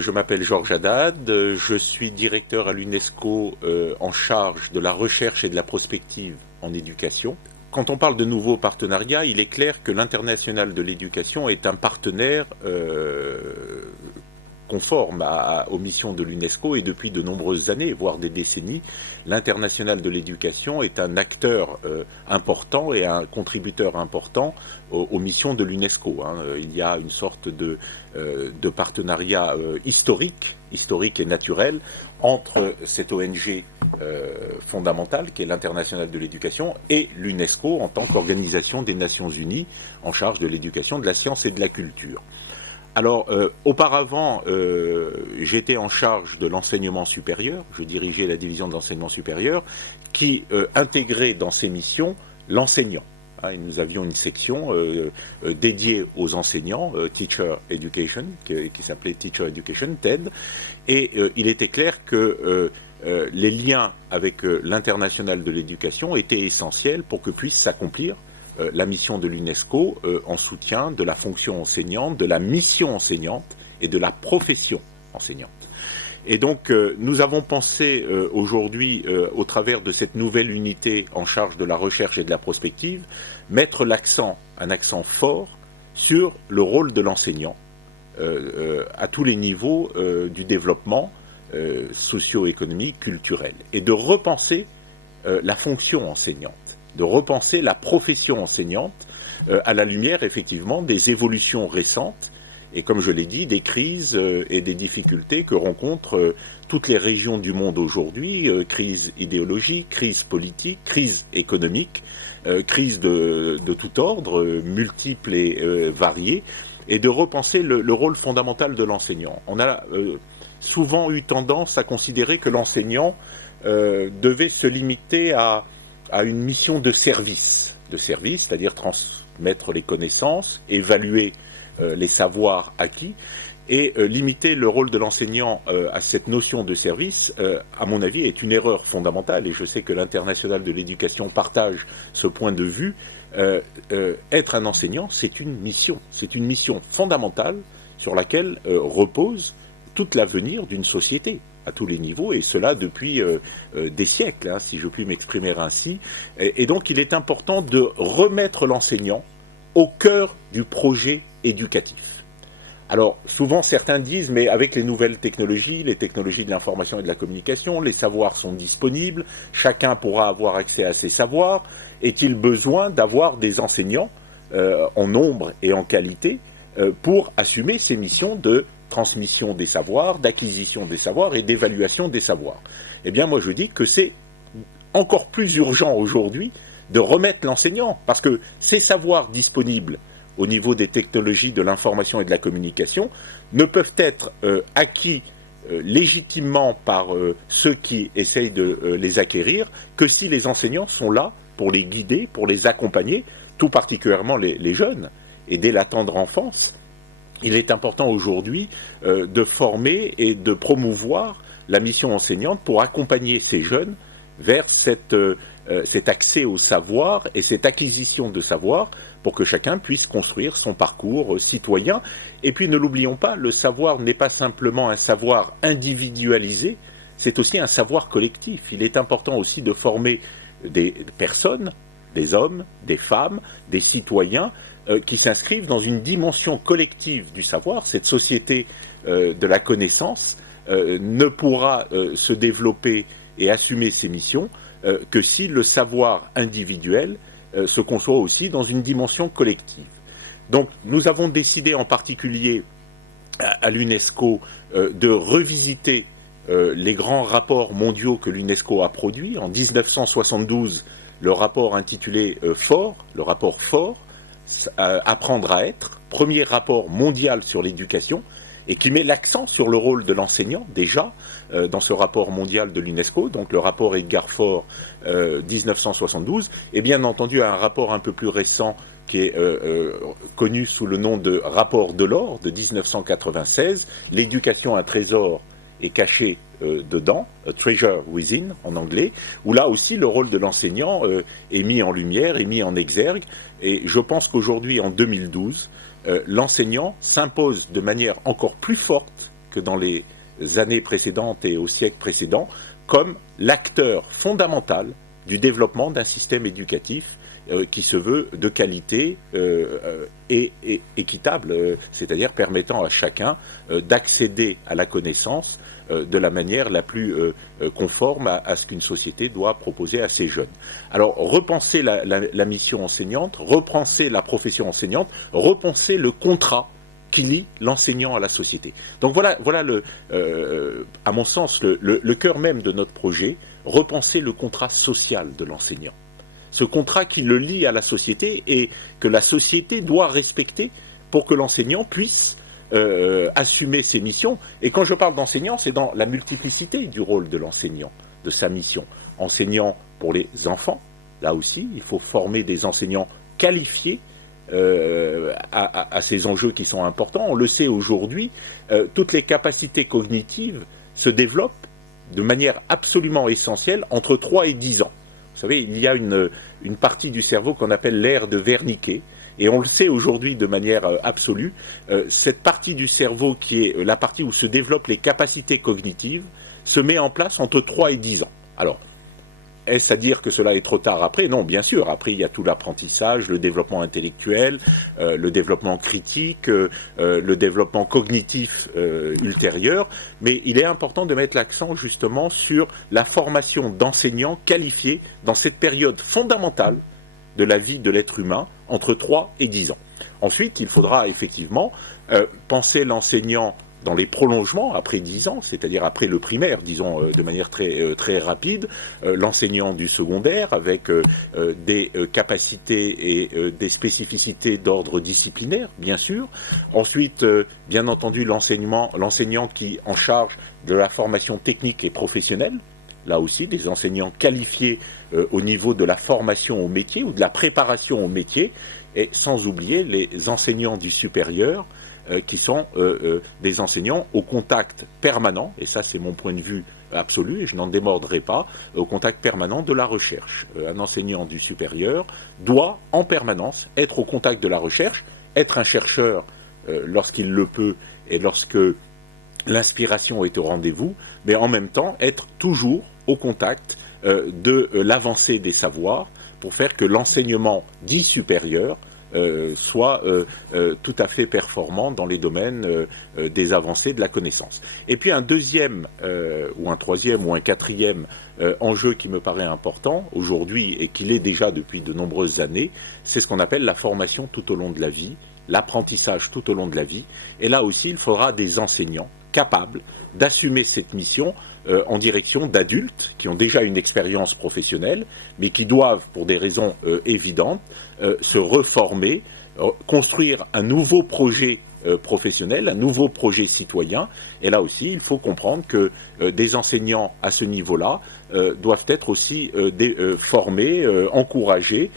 Je m'appelle Georges Haddad, je suis directeur à l'UNESCO en charge de la recherche et de la prospective en éducation. Quand on parle de nouveaux partenariats, il est clair que l'International de l'éducation est un partenaire conforme aux missions de l'UNESCO et depuis de nombreuses années, voire des décennies, l'International de l'éducation est un acteur important et un contributeur important aux missions de l'UNESCO. Il y a une sorte de partenariat historique et naturel entre cette ONG fondamentale qui est l'International de l'éducation et l'UNESCO en tant qu'organisation des Nations Unies en charge de l'éducation, de la science et de la culture. Alors, auparavant, j'étais en charge de l'enseignement supérieur, je dirigeais la division de l'enseignement supérieur, qui intégrait dans ses missions l'enseignant. Et nous avions une section dédiée aux enseignants, Teacher Education, qui s'appelait Teacher Education, TED, et il était clair que les liens avec l'International de l'éducation étaient essentiels pour que puisse s'accomplir la mission de l'UNESCO en soutien de la fonction enseignante, de la mission enseignante et de la profession enseignante. Et donc nous avons pensé aujourd'hui, au travers de cette nouvelle unité en charge de la recherche et de la prospective, mettre un accent fort sur le rôle de l'enseignant à tous les niveaux du développement socio-économique, culturel, et de repenser la fonction enseignante, de repenser la profession enseignante à la lumière, effectivement, des évolutions récentes et, comme je l'ai dit, des crises et des difficultés que rencontrent toutes les régions du monde aujourd'hui, crise idéologique, crise politique, crise économique, crise de tout ordre, multiples et variées, et de repenser le rôle fondamental de l'enseignant. On a souvent eu tendance à considérer que l'enseignant devait se limiter à une mission de service, c'est-à-dire transmettre les connaissances, évaluer les savoirs acquis, et limiter le rôle de l'enseignant à cette notion de service, à mon avis, est une erreur fondamentale, et je sais que l'International de l'éducation partage ce point de vue. Être un enseignant, c'est une mission fondamentale sur laquelle repose tout l'avenir d'une société, à tous les niveaux, et cela depuis des siècles, si je puis m'exprimer ainsi. Et donc il est important de remettre l'enseignant au cœur du projet éducatif. Alors souvent certains disent, mais avec les nouvelles technologies, les technologies de l'information et de la communication, les savoirs sont disponibles, chacun pourra avoir accès à ces savoirs, est-il besoin d'avoir des enseignants en nombre et en qualité pour assumer ces missions de transmission des savoirs, d'acquisition des savoirs et d'évaluation des savoirs? Eh bien, moi je dis que c'est encore plus urgent aujourd'hui de remettre l'enseignant, parce que ces savoirs disponibles au niveau des technologies de l'information et de la communication ne peuvent être acquis légitimement par ceux qui essayent de les acquérir que si les enseignants sont là pour les guider, pour les accompagner, tout particulièrement les jeunes, et dès la tendre enfance. Il est important aujourd'hui de former et de promouvoir la mission enseignante pour accompagner ces jeunes vers cet accès au savoir et cette acquisition de savoir pour que chacun puisse construire son parcours citoyen. Et puis ne l'oublions pas, le savoir n'est pas simplement un savoir individualisé, c'est aussi un savoir collectif. Il est important aussi de former des personnes, des hommes, des femmes, des citoyens qui s'inscrivent dans une dimension collective du savoir. Cette société de la connaissance ne pourra se développer et assumer ses missions que si le savoir individuel se conçoit aussi dans une dimension collective. Donc nous avons décidé en particulier à l'UNESCO de revisiter les grands rapports mondiaux que l'UNESCO a produits. En 1972, le rapport intitulé FOR, le rapport FOR, Apprendre à être, premier rapport mondial sur l'éducation, et qui met l'accent sur le rôle de l'enseignant, déjà, dans ce rapport mondial de l'UNESCO, donc le rapport Edgar Faure 1972, et bien entendu un rapport un peu plus récent qui est connu sous le nom de rapport Delors de 1996, l'éducation un trésor est caché dedans, A Treasure Within en anglais, où là aussi le rôle de l'enseignant est mis en lumière, est mis en exergue, et je pense qu'aujourd'hui en 2012, l'enseignant s'impose de manière encore plus forte que que dans les années précédentes et au siècle précédent, comme l'acteur fondamental du développement d'un système éducatif qui se veut de qualité et équitable, c'est-à-dire permettant à chacun d'accéder à la connaissance de la manière la plus conforme à ce qu'une société doit proposer à ses jeunes. Alors, repenser la mission enseignante, repenser la profession enseignante, repenser le contrat qui lie l'enseignant à la société. Donc voilà à mon sens, le cœur même de notre projet, repenser le contrat social de l'enseignant. Ce contrat qui le lie à la société et que la société doit respecter pour que l'enseignant puisse assumer ses missions. Et quand je parle d'enseignant, c'est dans la multiplicité du rôle de l'enseignant, de sa mission. Enseignant pour les enfants, là aussi, il faut former des enseignants qualifiés à ces enjeux qui sont importants. On le sait aujourd'hui, toutes les capacités cognitives se développent de manière absolument essentielle entre 3 et 10 ans. Vous savez, il y a une partie du cerveau qu'on appelle l'aire de Wernicke, et on le sait aujourd'hui de manière absolue, cette partie du cerveau qui est la partie où se développent les capacités cognitives se met en place entre 3 et 10 ans. Alors, est-ce à dire que cela est trop tard après? Non, bien sûr. Après, il y a tout l'apprentissage, le développement intellectuel, le développement critique, le développement cognitif ultérieur. Mais il est important de mettre l'accent justement sur la formation d'enseignants qualifiés dans cette période fondamentale de la vie de l'être humain, entre 3 et 10 ans. Ensuite, il faudra effectivement penser l'enseignant dans les prolongements, après 10 ans, c'est-à-dire après le primaire, disons de manière très rapide, l'enseignant du secondaire avec des capacités et des spécificités d'ordre disciplinaire, bien sûr. Ensuite, bien entendu, l'enseignant qui en charge de la formation technique et professionnelle, là aussi, des enseignants qualifiés au niveau de la formation au métier ou de la préparation au métier, et sans oublier les enseignants du supérieur, qui sont des enseignants au contact permanent, et ça c'est mon point de vue absolu, et je n'en démordrai pas, au contact permanent de la recherche. Un enseignant du supérieur doit en permanence être au contact de la recherche, être un chercheur lorsqu'il le peut et lorsque l'inspiration est au rendez-vous, mais en même temps être toujours au contact de l'avancée des savoirs pour faire que l'enseignement dit supérieur soit tout à fait performant dans les domaines des avancées de la connaissance. Et puis un deuxième, ou un troisième, ou un quatrième enjeu qui me paraît important aujourd'hui et qui l'est déjà depuis de nombreuses années, c'est ce qu'on appelle la formation tout au long de la vie, l'apprentissage tout au long de la vie. Et là aussi, il faudra des enseignants capables d'assumer cette mission en direction d'adultes qui ont déjà une expérience professionnelle, mais qui doivent, pour des raisons évidentes, se reformer, construire un nouveau projet professionnel, un nouveau projet citoyen. Et là aussi, il faut comprendre que des enseignants à ce niveau-là doivent être aussi formés, encouragés.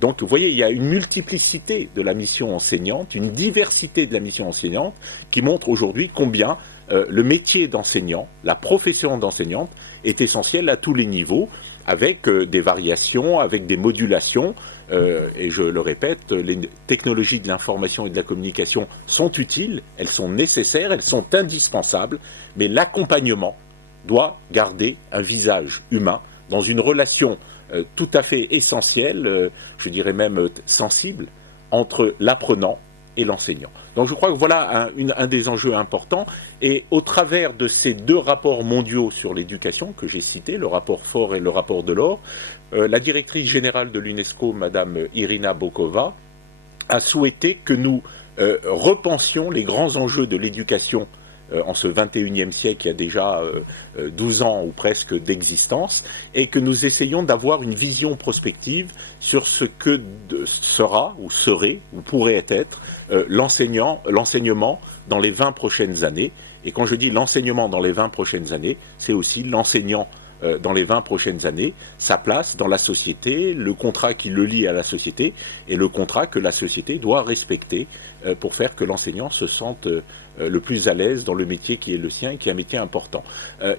Donc, vous voyez, il y a une multiplicité de la mission enseignante, une diversité de la mission enseignante qui montre aujourd'hui combien le métier d'enseignant, la profession d'enseignante est essentielle à tous les niveaux, avec des variations, avec des modulations. Et je le répète, les technologies de l'information et de la communication sont utiles, elles sont nécessaires, elles sont indispensables, mais l'accompagnement doit garder un visage humain dans une relation tout à fait essentielle, je dirais même sensible, entre l'apprenant et l'enseignant. Donc je crois que voilà un des enjeux importants, et au travers de ces deux rapports mondiaux sur l'éducation que j'ai cités, le rapport Faure et le rapport Delors, la directrice générale de l'UNESCO, Madame Irina Bokova, a souhaité que nous repensions les grands enjeux de l'éducation en ce 21e siècle, qui a déjà 12 ans ou presque d'existence, et que nous essayons d'avoir une vision prospective sur ce que sera, ou serait, ou pourrait être l'enseignement dans les 20 prochaines années. Et quand je dis l'enseignement dans les 20 prochaines années, c'est aussi l'enseignant dans les 20 prochaines années, sa place dans la société, le contrat qui le lie à la société, et le contrat que la société doit respecter pour faire que l'enseignant se sente le plus à l'aise dans le métier qui est le sien, qui est un métier important.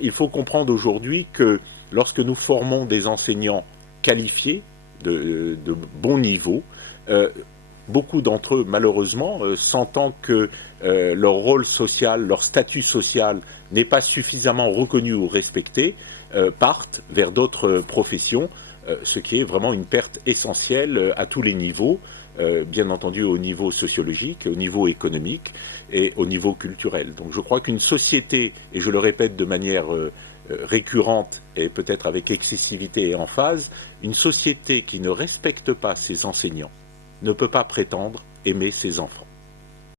Il faut comprendre aujourd'hui que lorsque nous formons des enseignants qualifiés, de bon niveau, beaucoup d'entre eux, malheureusement, sentant que leur rôle social, leur statut social n'est pas suffisamment reconnu ou respecté, partent vers d'autres professions, ce qui est vraiment une perte essentielle à tous les niveaux, bien entendu au niveau sociologique, au niveau économique et au niveau culturel. Donc je crois qu'une société, et je le répète de manière récurrente et peut-être avec excessivité et emphase, une société qui ne respecte pas ses enseignants ne peut pas prétendre aimer ses enfants.